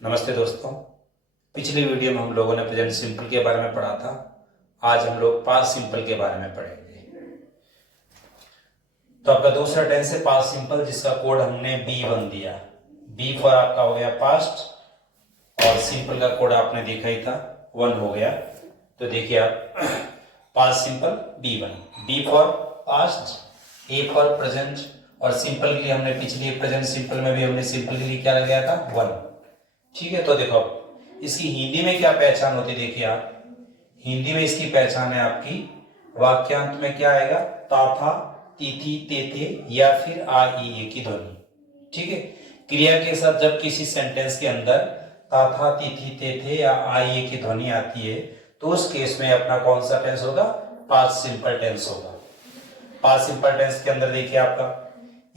नमस्ते दोस्तों। पिछली वीडियो में हम लोगों ने प्रेजेंट सिंपल के बारे में पढ़ा था। आज हम लोग पास्ट सिंपल के बारे में पढ़ेंगे। तो आपका दूसरा टेंस है पास्ट सिंपल, जिसका कोड हमने B1 दिया। B फॉर आपका हो गया पास्ट और सिंपल का कोड आपने देखा ही था 1 हो गया। तो देखिए आप past simple B1, B for past, A for present और सिंपल के लिए हमने पिछली प्रेजेंट सिंपल में भी हमने सिंपल के लिए क्या लगाया था 1। ठीक है, तो देखो इसकी हिंदी में क्या पहचान होती है। देखिए आप, हिंदी में इसकी पहचान है आपकी वाक्यांत में क्या आएगा, ता था, तिथि, तेथे या फिर आ ई ए की ध्वनि। ठीक है, क्रिया के साथ जब किसी सेंटेंस के अंदर ता था, तिथि, तेथे या आ ई ए की ध्वनि आती है तो उस केस में अपना कौन सा टेंस होगा, पास्ट सिंपल टेंस होगा। पास्ट सिंपल टेंस के अंदर देखिए आपका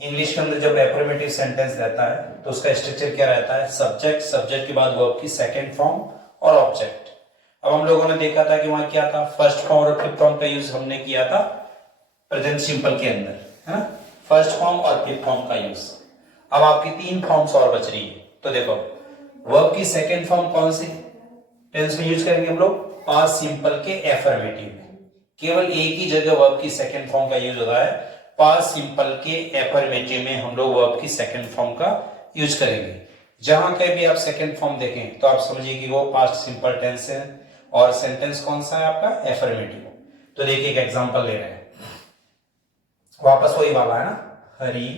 इंग्लिश के अंदर जब एफर्मेटिव सेंटेंस रहता है तो उसका स्ट्रक्चर क्या रहता है, सब्जेक्ट, सब्जेक्ट के बाद वर्ब की सेकंड फॉर्म और ऑब्जेक्ट। अब हम लोगों ने देखा था कि वहां क्या था, फर्स्ट फॉर्म और फिफ्थ फॉर्म का यूज हमने किया था प्रेजेंट सिंपल के अंदर, है ना, फर्स्ट फॉर्म और फिफ्थ फॉर्म का यूज। अब आपकी 3 फॉर्म्स और बच रही है। तो देखो वर्ब की सेकंड फॉर्म कौन सी टेंस में यूज करेंगे हम लोग, पास्ट सिंपल के एफर्मेटिव में। केवल एक ही जगह वर्ब की सेकंड फॉर्म का यूज होता है, पास्ट सिंपल के एफर्मेटिव में हम लोग वर्ब की सेकंड फॉर्म का यूज करेंगे। जहां कहीं भी आप सेकंड फॉर्म देखें तो आप समझिए कि वो पास्ट सिंपल टेंस है और सेंटेंस कौन सा है आपका, एफर्मेटिव। तो देखिए एक एग्जांपल ले रहे हैं, वापस वही वाला है ना, हरि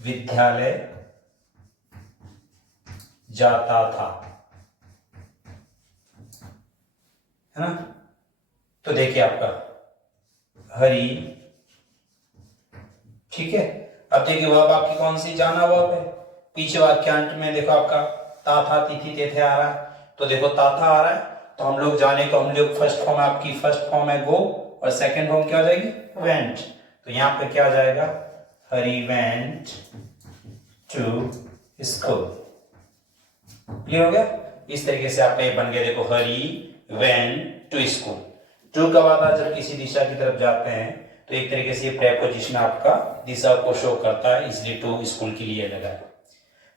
विद्यालय जाता था, है ना। तो देखिए आपका हरि, ठीक है। अब देखिए वर्ब आपकी कौन सी, जाना वर्ब है। पीछे वाक्यांश में देखो आपका ता था, तिथि, तेथे आ रहा है। तो देखो ता था आ रहा है तो हम लोग जाने को हम लोग फर्स्ट फॉर्म, आपकी फर्स्ट फॉर्म है गो और सेकंड फॉर्म क्या हो जाएगी, वेंट। तो यहां पे क्या हो जाएगा, Hari went to school. Clear हो गया। इस तरीके से आपका ये बन गया, देखो Hari went to school. To कब आता है, जब किसी दिशा की तरफ जाते हैं तो एक तरीके से ये प्रेपोजिशन आपका दिशा को शो करता है, इसलिए टू स्कूल के लिए लगा है।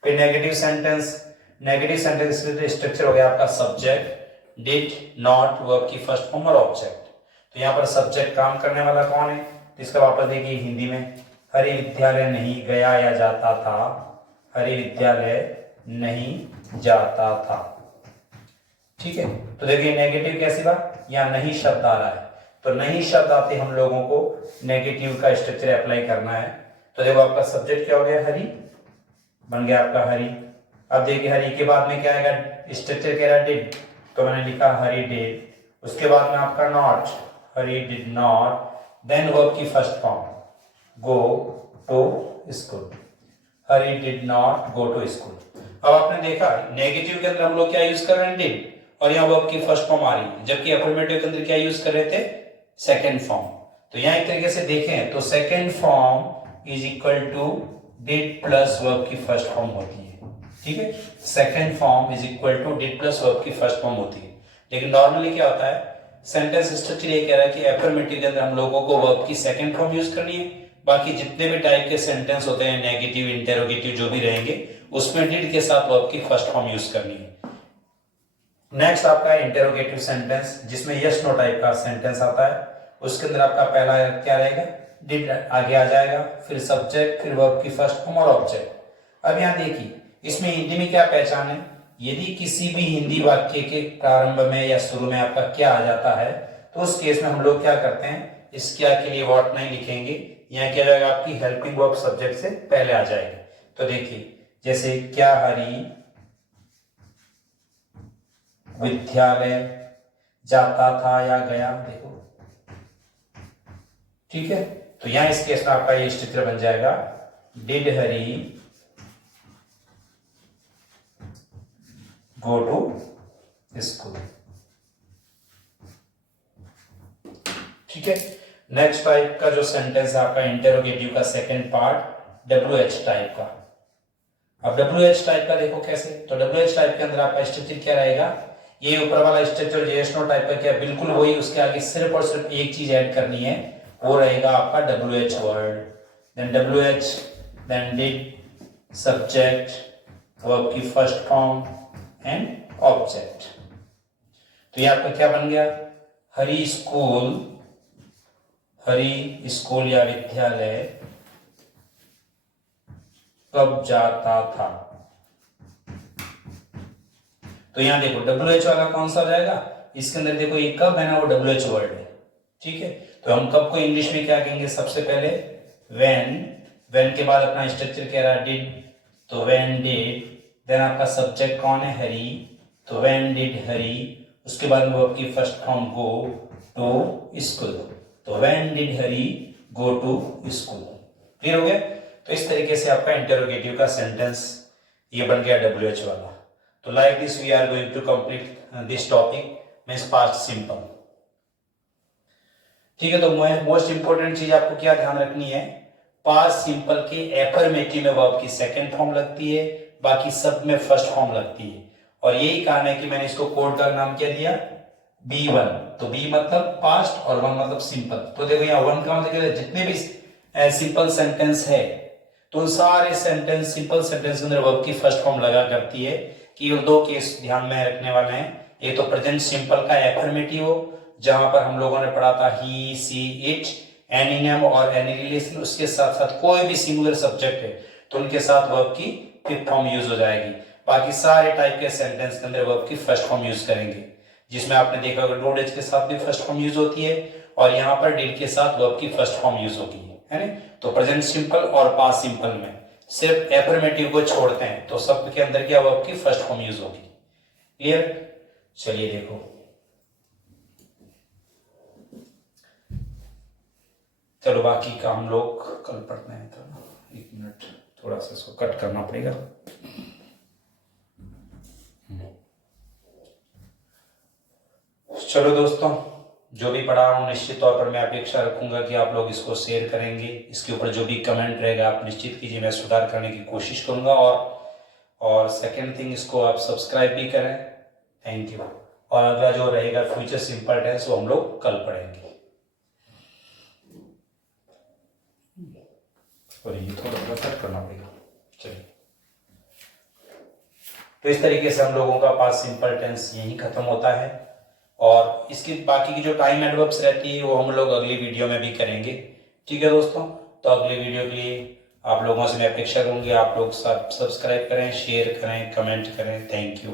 फिर नेगेटिव सेंटेंस, नेगेटिव सेंटेंस का स्ट्रक्चर हो गया आपका सब्जेक्ट, डिड, नॉट, वर्ब की फर्स्ट फॉर्म और ऑब्जेक्ट। तो यहाँ पर सब्जेक्ट काम करने वाला कौन है, तो इसका वापस देखिए हिंदी में, हरि विद्यालय नहीं गया या जाता था, हरि विद्यालय नहीं जाता था। ठीक है, तो देखिए नेगेटिव कैसी बात, यहाँ नहीं शब्द आ रहा है तो नहीं शब्द आते हम लोगों को नेगेटिव का स्ट्रक्चर अप्लाई करना है। तो देखो आपका सब्जेक्ट क्या हो गया, हरि बन गया आपका हरि। अब देखिए हरि के बाद में क्या आएगा, स्ट्रक्चर कह रहा है डिड, तो मैंने लिखा हरि डिड। उसके बाद में आपका not, Hari did not, then verb की first form go to school, Hari did not go to school. अब आपने देखा नेगेटिव के अंदर हम लोग क्या यूज कर रहे हैं, डिड, और यहाँ वर्ब की फर्स्ट फॉर्म आ रही है, जबकि अफर्मेटिव के अंदर क्या यूज कर रहे थे, सेकेंड फॉर्म। तो यहाँ एक तरीके से देखें तो second form is equal to did plus verb की फर्स्ट फॉर्म होती है। ठीक है, second form is equal to did plus verb की फर्स्ट फॉर्म होती है। लेकिन नॉर्मली क्या होता है, सेंटेंस स्ट्रक्चर ये कह रहा है कि अफर्मेटिव के अंदर हम लोगों को वर्ब की सेकेंड फॉर्म यूज करनी है, बाकी जितने भी टाइप के सेंटेंस होते हैं नेगेटिव, इंटेरोगेटिव जो भी रहेंगे उसमें डिड के साथ वर्ब की फर्स्ट फॉर्म यूज करनी है। नेक्स्ट आपका इंटेरोगेटिव सेंटेंस, जिसमें यस नो टाइप का सेंटेंस आता है, उसके अंदर आपका पहला क्या रहेगा, डिड आगे आ जाएगा, फिर सब्जेक्ट, फिर वर्ब की फर्स्ट फॉर्म और ऑब्जेक्ट। अब यहाँ देखिए इसमें हिंदी में क्या पहचान है, यदि किसी भी हिंदी वाक्य के प्रारंभ में या शुरू में आपका क्या आ जाता है तो उस केस में हम लोग क्या करते हैं, इस क्या के लिए व्हाट नहीं लिखेंगे, यहाँ क्या जाएगा आपकी हेल्पिंग वर्ब सब्जेक्ट से पहले आ जाएगा। तो देखिए जैसे क्या हरि विद्यालय जाता था या गया, देखो ठीक है। तो यहां इस केस में आपका ये स्ट्रक्चर बन जाएगा, did Hari go to school. ठीक है, नेक्स्ट टाइप का जो सेंटेंस है आपका इंटेरोगेटिव का सेकंड पार्ट, WH टाइप का। अब WH टाइप का देखो कैसे, तो WH टाइप के अंदर आपका स्ट्रक्चर क्या रहेगा, ये ऊपर वाला स्ट्रक्चर yes no टाइप का क्या बिल्कुल वही, उसके आगे सिर्फ और सिर्फ एक चीज ऐड करनी है, वो रहेगा आपका WH word, then WH, then did, subject, verb की फर्स्ट फॉर्म, एंड ऑब्जेक्ट। तो ये आपका क्या बन गया? हरी स्कूल या विद्यालय कब जाता था। तो यहां देखो WH वाला कौन सा हो जाएगा? इसके अंदर देखो ये कब है ना, वो WH वर्ड है, ठीक है। तो हम कब को इंग्लिश में क्या कहेंगे? सबसे पहले व्हेन के बाद अपना स्ट्रक्चर कह रहा है डिड, तो व्हेन डिड, देन आपका सब्जेक्ट कौन है? हरी, तो व्हेन डिड हरी, उसके बाद में आपकी first form go to school, तो when did Hari go to school. Clear हो गया? तो इस तरीके से आपका इंटरोगेटिव का सेंटेंस ये बन गया WH वाला। तो like this we are going to complete this topic means past simple, ठीक है। तो मोस्ट इंपोर्टेंट चीज आपको क्या ध्यान रखनी है? पास्ट सिंपल के एफर्मेटिव में वर्ब की सेकंड फॉर्म लगती है, बाकी सब में फर्स्ट फॉर्म लगती है। और यही कारण है कि मैंने इसको कोड का नाम क्या दिया? B1। तो B मतलब पास्ट और 1 मतलब सिंपल। तो देखो यहाँ 1 का मतलब जितने भी सिंपल सेंटेंस है तो उन सारे सेंटेंस सिंपल सेंटेंस के अंदर वर्ब की फर्स्ट फॉर्म लगा करती है। केवल 2 केस ध्यान में रखने वाले हैं। एक तो प्रेजेंट सिंपल का एफर्मेटिव हो, जहां पर हम लोगों ने पढ़ा था ही, सी, इट, एनी नेम और एनी रिलेशन, उसके साथ साथ कोई भी सिंगुलर सब्जेक्ट है तो उनके साथ वर्ब की फिफ्थ फॉर्म यूज हो जाएगी। बाकी सारे टाइप के सेंटेंस के अंदर वर्ब की फर्स्ट फॉर्म यूज करेंगे, जिसमें आपने देखा होगा डोडेज के साथ भी फर्स्ट फॉर्म यूज होती है और यहाँ पर डिड के साथ वर्ब की फर्स्ट फॉर्म यूज होगी, है ना। तो प्रेजेंट सिंपल और पास्ट सिंपल में सिर्फ एफर्मेटिव को छोड़ते हैं तो सब के अंदर क्या वर्ब की फर्स्ट फॉर्म यूज होगी। क्लियर? चलिए देखो, चलो बाकी का हम लोग कल पढ़ते हैं। तो 1 मिनट थोड़ा सा इसको कट करना पड़ेगा। चलो दोस्तों, जो भी पढ़ा हूं निश्चित तौर पर मैं अपेक्षा रखूंगा कि आप लोग इसको शेयर करेंगे। इसके ऊपर जो भी कमेंट रहेगा आप निश्चित कीजिए, मैं सुधार करने की कोशिश करूंगा। और सेकंड थिंग, इसको आप सब्सक्राइब भी करें। Thank you. और अगला जो रहेगा फ्यूचर सिंपल टेंस वो हम लोग कल पढ़ेंगे। और ये थोड़ा कट करना पड़ेगा। चलिए, तो इस तरीके से हम लोगों का पास्ट सिंपल टेंस यही खत्म होता है और इसकी बाकी की जो टाइम एडवर्ब्स रहती है वो हम लोग अगली वीडियो में भी करेंगे। ठीक है दोस्तों, तो अगली वीडियो के लिए आप लोगों से मैं अपेक्षा करूंगी आप लोग सब सब्सक्राइब करें, शेयर करें, कमेंट करें। Thank you.